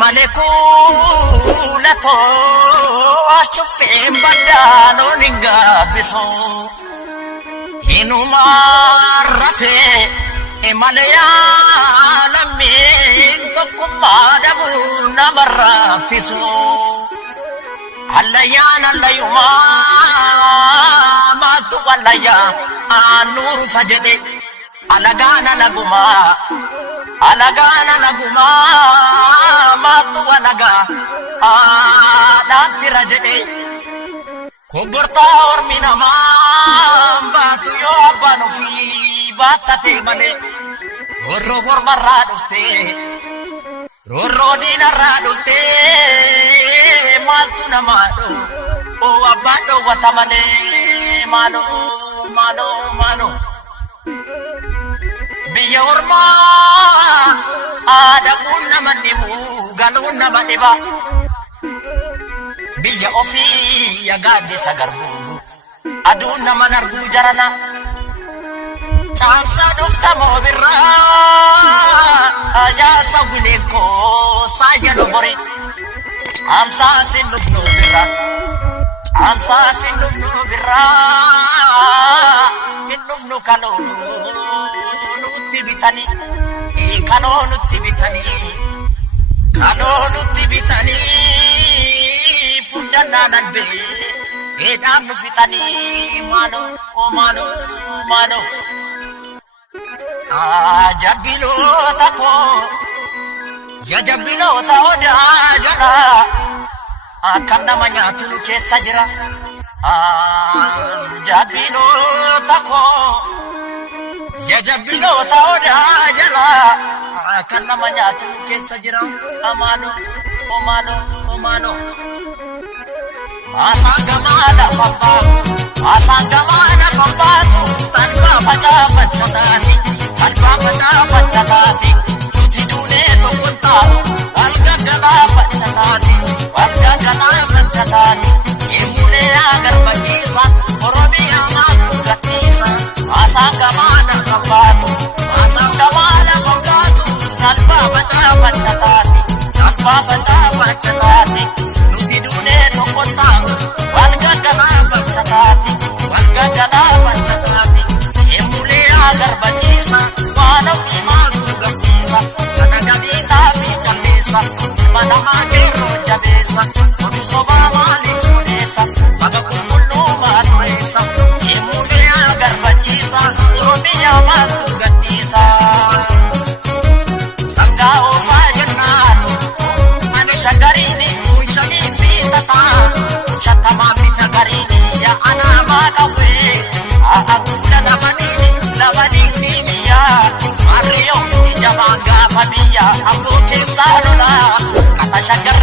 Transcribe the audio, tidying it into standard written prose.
maleku lato achufe badano ninga biso inuma rate emalaya lamin tokumadabu namarra fiso alayan alayuma matu alaya anur fajede alagana laguma matu alaga adati rajede kuburta or minama batu yo abano fi batate mane orro marra dufte rorro dinarra dufte matu namado o abado watamane mano biya orma adamun namanimu galun namadiba biya ofi yagadi sagarbu adun namanargu jarana chamsa dufta mo birra ya sawileko saya lobori amsa sinufno birra innufno kanonu nutti bitani fudana nanbe edam fitani mano jabilo tako ya jabilo ta oda jana akan namanya tulu kesa jira jabilo tako ya jabilo ta oda jana akan namanya tulu kesa jira amano Asanggamana pambatu tanpa pacapat catati Tutidune tukuntalu warga galapat catati Imule agar bagisa orobi amatu gatisa Asanggamana pambatu tanpa pacapat catati Tutidune tukuntalu warga galapat catati Imule agar bagisa wano imatu gatisa Kanagabita pichamisa mana magero jabesa Kudu soba mali kunesa Sabakumulo maturesa Imule agar bagisa robi amatu gatisa Sanggao fajanano Manishagarini Uishani pitata Shatama pitagarini Ya anama kawe Aakula lamanini ya Mario Ijamaga Fabia Ambo kesadola Kata shagar